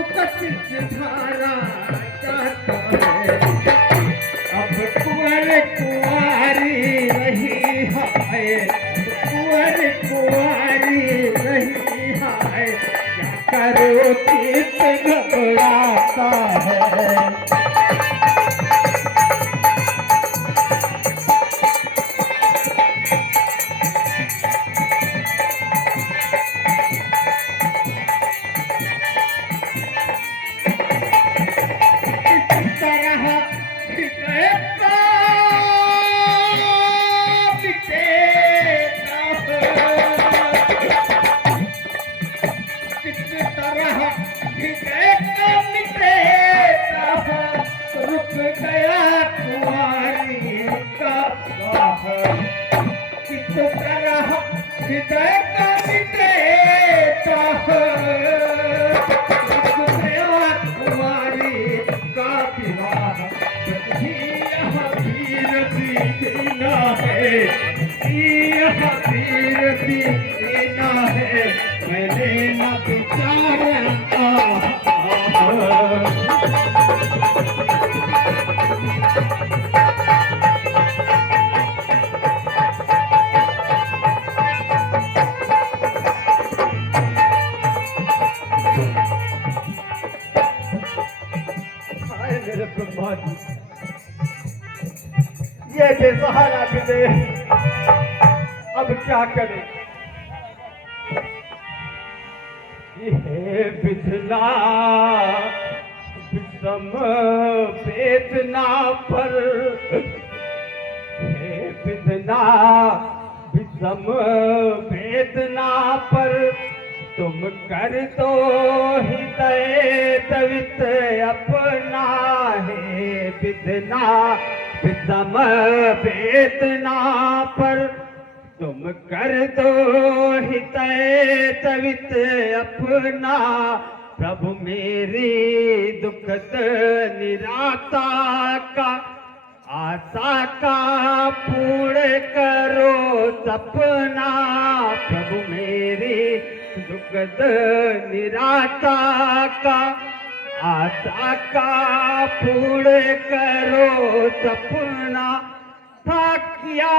धारा जाता है। अब कुंवर कुंवारी रही है, कुंवर कुंवारी रही है, क्या करो चित घबराता है। रुक गया कुंवारी का गाह, किस तरह हृदय का मिटेगा। रुक गया कुंवारी का विवाह, यहाँ वीरती देना है, यहाँ वीरती देना है, मैंने न विचारा। मेरे ब्रह्मा जी, ये बेसहारा विदे अब क्या करें। ये विधना विषम वेदना पर, हे विधना विषम वेदना पर, तुम कर दो हृदय तवित अपना। है विधना विषम वेदना पर, तुम कर दो हृदय तवित अपना। प्रभु मेरी दुखद निराशा का, आशा का पूर्ण करो सपना। प्रभु मेरी दुखद निराशा का, आशा का पूर्ण करो सपना। था किया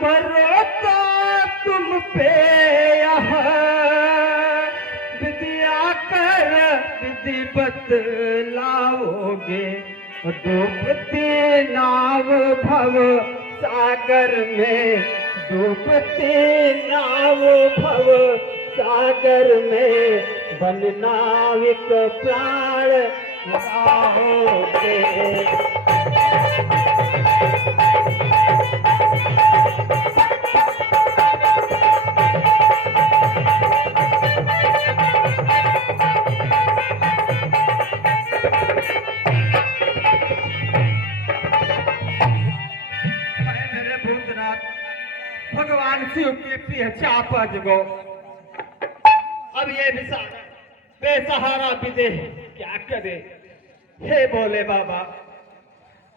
भरोसा तुम पे यह, विद्या कर विधि बतलाओगे। डूबती नाव भव सागर में, डूबती नाव भव सागर में, बन नाविक प्राण लगाओगे। भगवान शिव की प्रिय चापा जगो। अब ये बेसहारा विदेह क्या करे। हे बोले बाबा,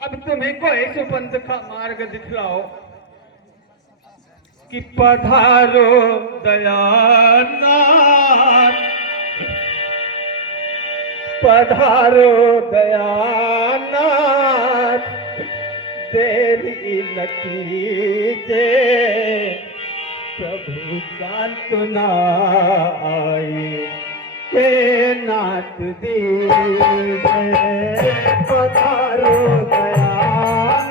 अब तुम्हें कोई सुपंथ का मार्ग दिखलाओ कि पधारो दयानाथ, पधारो दयानाथ, देरी न कीजे। प्रभु सांत्वना आई के नाथ दीजे। पधारो दयानाथ,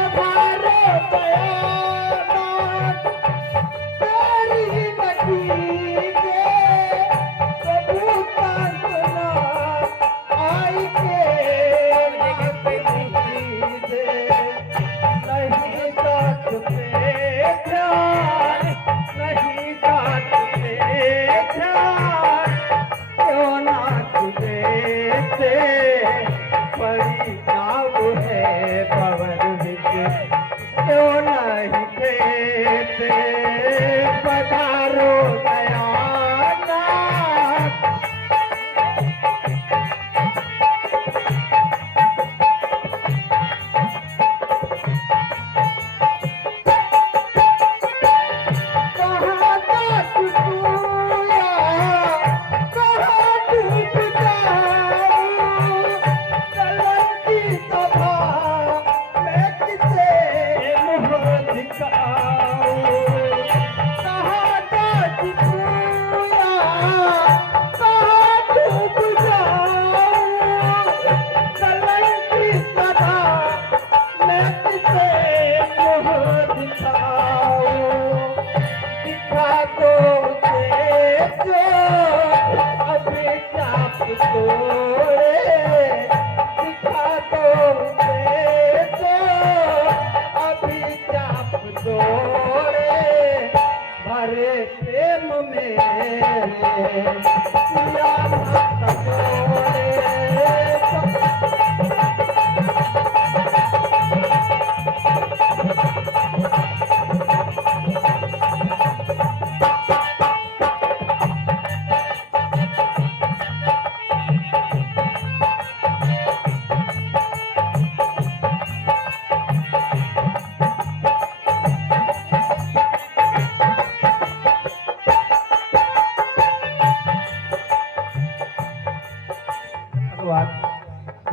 पधारो जो अभी चाप तोड़े दिखा दोगे जो अभी चाप तोड़े भरे प्रेम में सिया मत तोड़े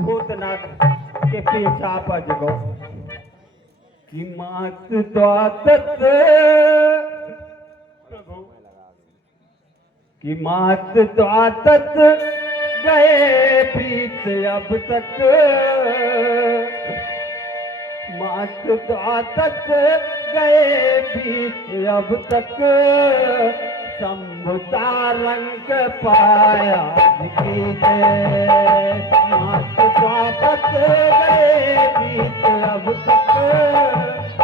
भूतनाथ के पीछा पजगो कि मात द्वातत कि मात द्वातत गए बीत अब तक मात द्वातत गए बीत अब तक शंभुता रंग पाया की मात द्वातत गए बीत अब तक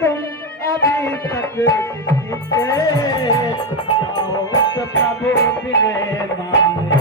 तुम अभी तक प्रभु विनय माने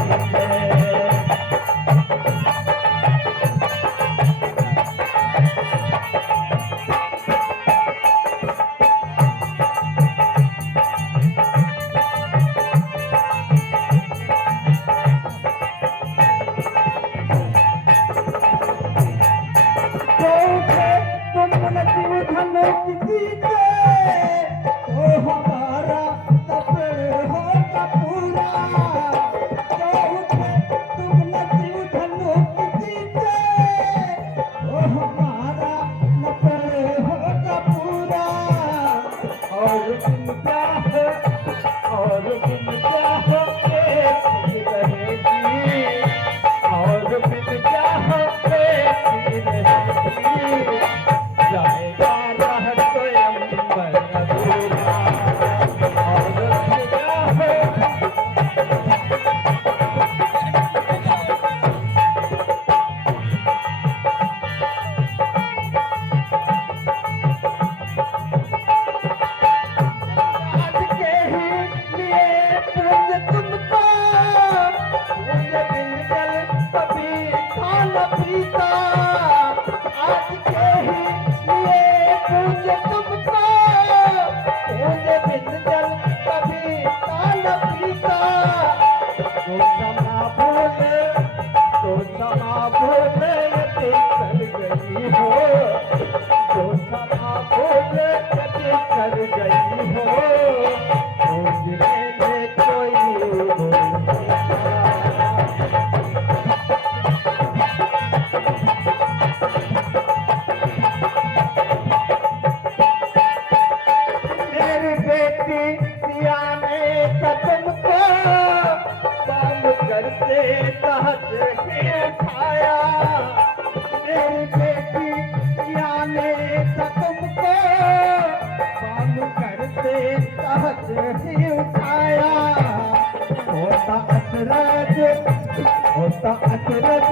होता अचरज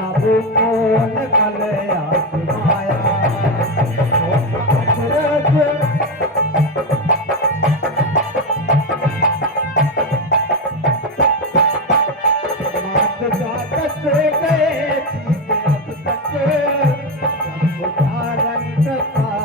आबू कौन कलया माया होता अचरज गए अब तक रंग का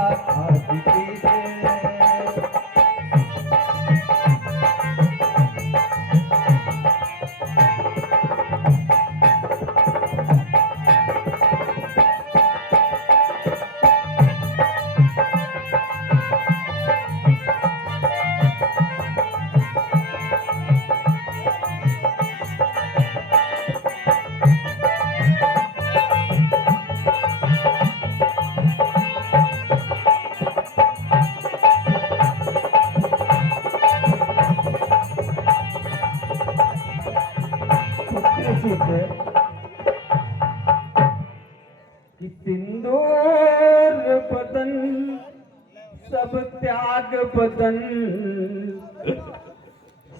बदन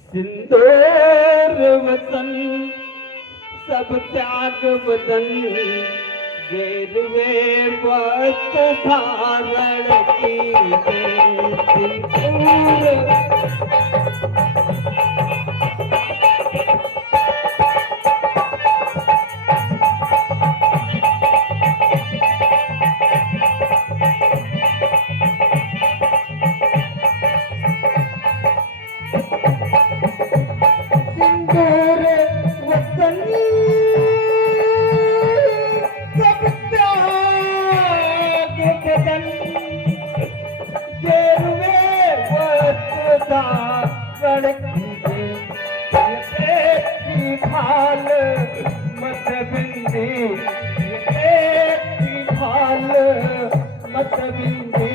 सिंदूर वतन सब त्याग बदन गेरुए वत धारण की सिंदूर भाल मत बिंदी भाल मत बिंदी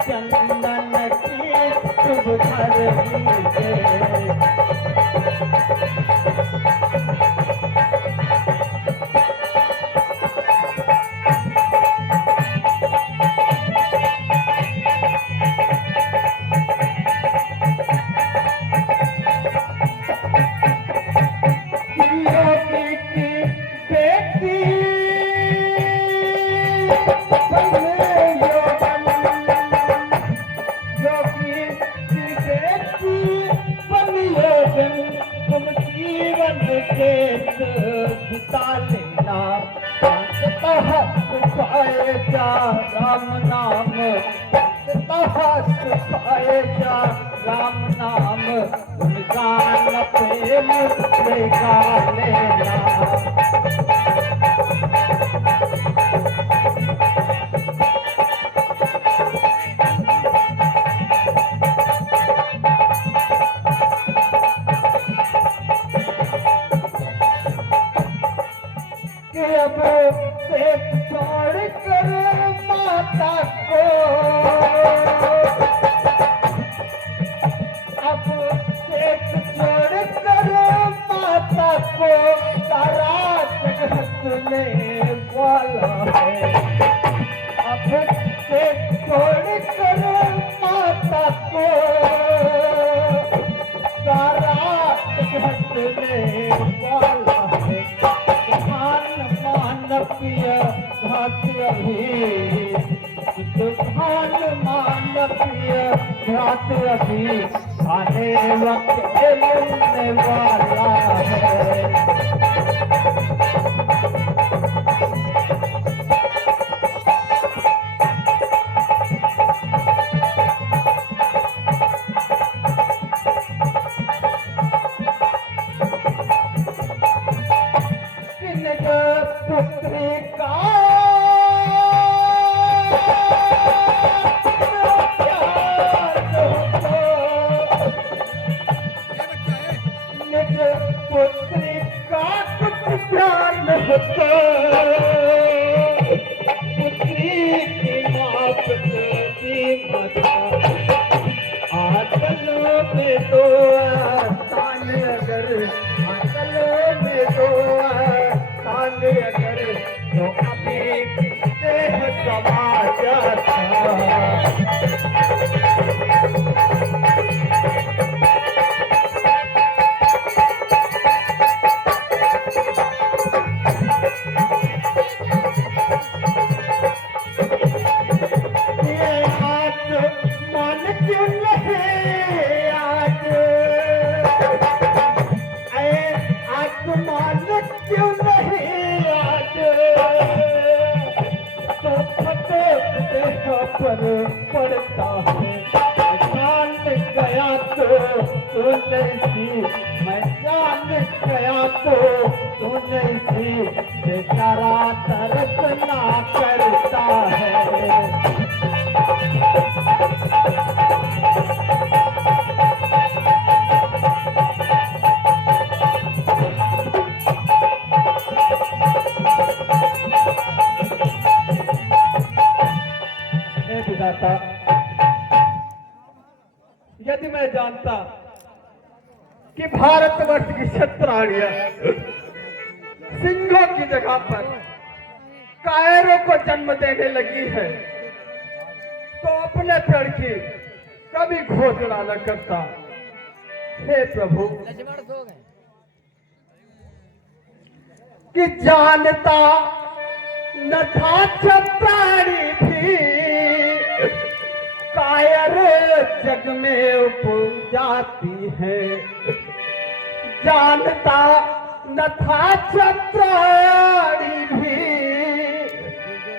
चंदन की शुभ राम नाम राम नाम गान प्रेम से गा लेना अब से छोड़ कर माता को अब से छोड़ कर माता को सारा हंसने वाला है अब से छोड़ कर माता को सारा हंसने वाला है मानवीय भाग्य तूफान मानवीय भाग्य आने वक्त मिलने वाला है पर पड़ता है जान गया तो तू नहीं मैं जान गया तो तू नहीं बेचारा दर्द ना करता है विधाता यदि मैं जानता कि भारतवर्ष की क्षत्राणियां सिंहों की जगह पर कायरों को जन्म देने लगी है तो अपने पेड़ की कभी घोषणा न करता। हे प्रभु, कि जानता न था प्राणी भी कायर जग में उपजाती है। जानता न था प्राणी भी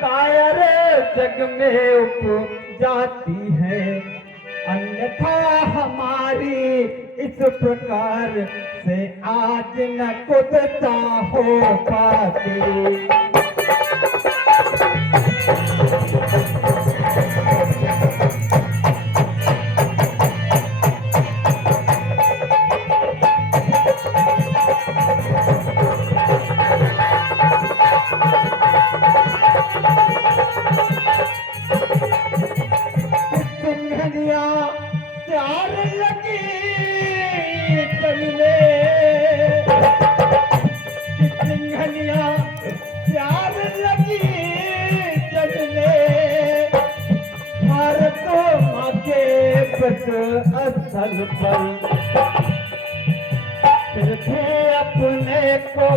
कायर जग में उपजाती है। अन्यथा हमारी इस प्रकार से आज न कुदता हो पाती। प्यार लगी चलने, सिंघनिया प्यार लगी चलने। भारत माँ के पत असल पर फिर भी अपने को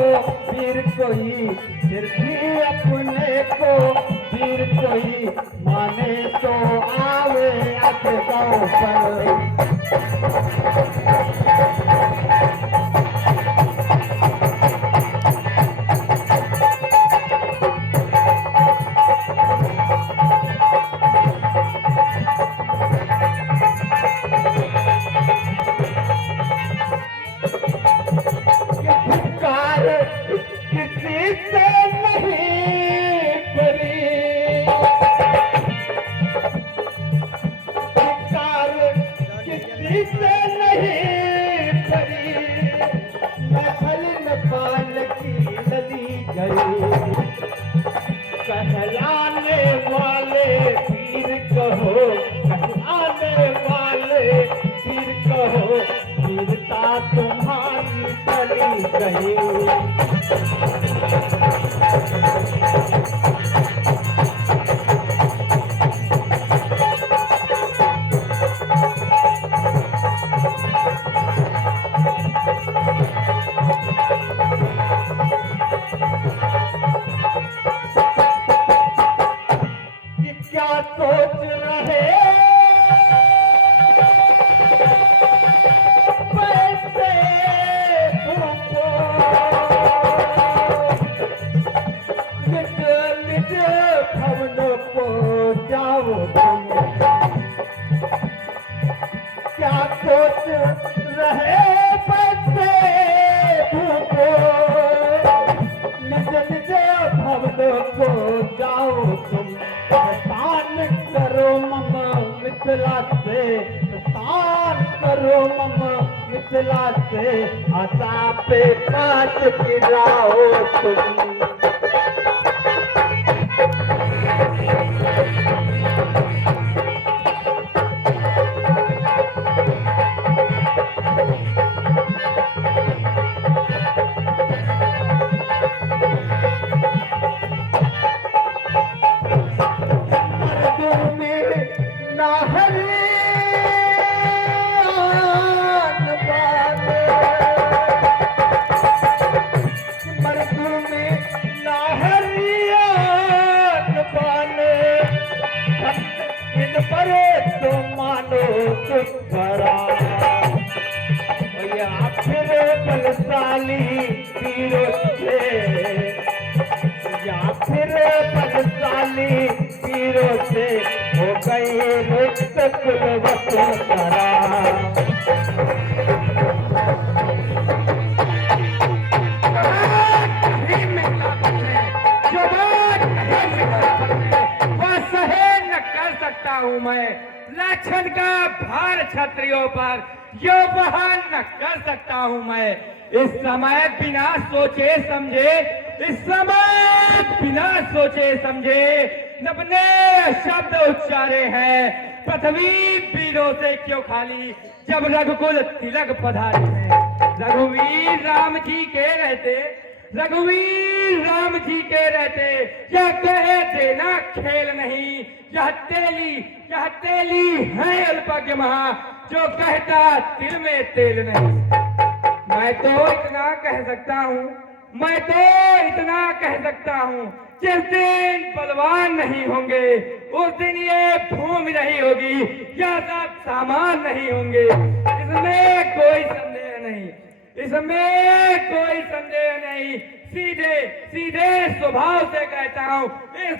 वीर कोई, फिर भी अपने को वीर कोई माने तो आवे अटकाओ पर। किसी से नहीं परी, किसी से नहीं परी। महल नेपाल की नदी गई, कहलाने वाले वीर कहो, कहलाने वाले वीर कहो। वीरता तुम्हारी चली गई। क्या सोच रहे पैसे तुमको, निज निज भवन को जाओ तुम। क्या सोच रहे पैसे तुमको, निज निज भवन को जाओ तुम। दान करो मम मिथिला से, दान करो मम मिथिला से। आशा पे काट गिराओ तुम। बलशाली वीरों से, या फिर बलशाली वीरों से हो गई मुक्त कुलवसुंधरा। हूँ मैं लक्षण का भार क्षत्रियों पर यो बहान न कर सकता हूँ मैं। इस समय बिना सोचे समझे, इस समय बिना सोचे समझे नपने शब्द उच्चारे हैं। पृथ्वी वीरों से क्यों खाली जब रघुकुल तिलक पधारे हैं। रघुवीर राम जी के रहते रघुवीर राम जी के रहते यह कहे देना खेल नहीं, यह तेली है अल्पज्ञ महा, जो कहता तिल में तेल नहीं। मैं तो इतना कह सकता हूँ, जिस दिन बलवान नहीं होंगे उस दिन ये भूमि नहीं होगी, यह सब सामान नहीं होंगे। इसमें कोई संदेह नहीं। सीधे स्वभाव से कहता हूँ, इस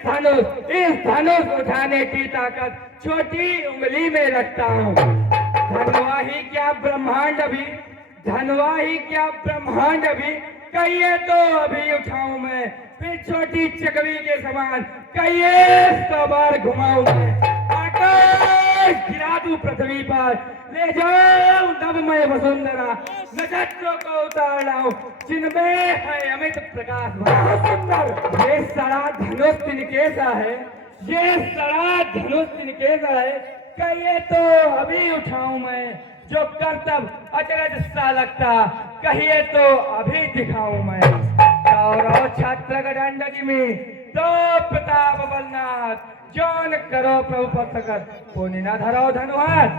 धनुष उठाने की ताकत छोटी उंगली में रखता हूँ। धनवा ही क्या ब्रह्मांड अभी, कहिए तो अभी उठाऊं मैं, फिर छोटी चकवी के समान कहिए 100 बार घुमाऊं मैं। आकाश गिरा दूं पृथ्वी पर, ले जाऊं नभमय वसुंधरा, नक्षत्रों को उतार लाऊं जिनमें है अमित प्रकाश भरा सुंदर। ये सड़ा धनुष तिनकेसा है, कहिए तो अभी उठाऊं मैं, जो कर्तव्य अचरज सा लगता कहिए तो अभी दिखाऊं मैं। कौरव छत्र दंड में तो प्रताप बलनाथ, जौन करो प्रभु पथकर पुनि न धरो धनुहाथ।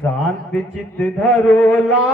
शांति चित धरोला।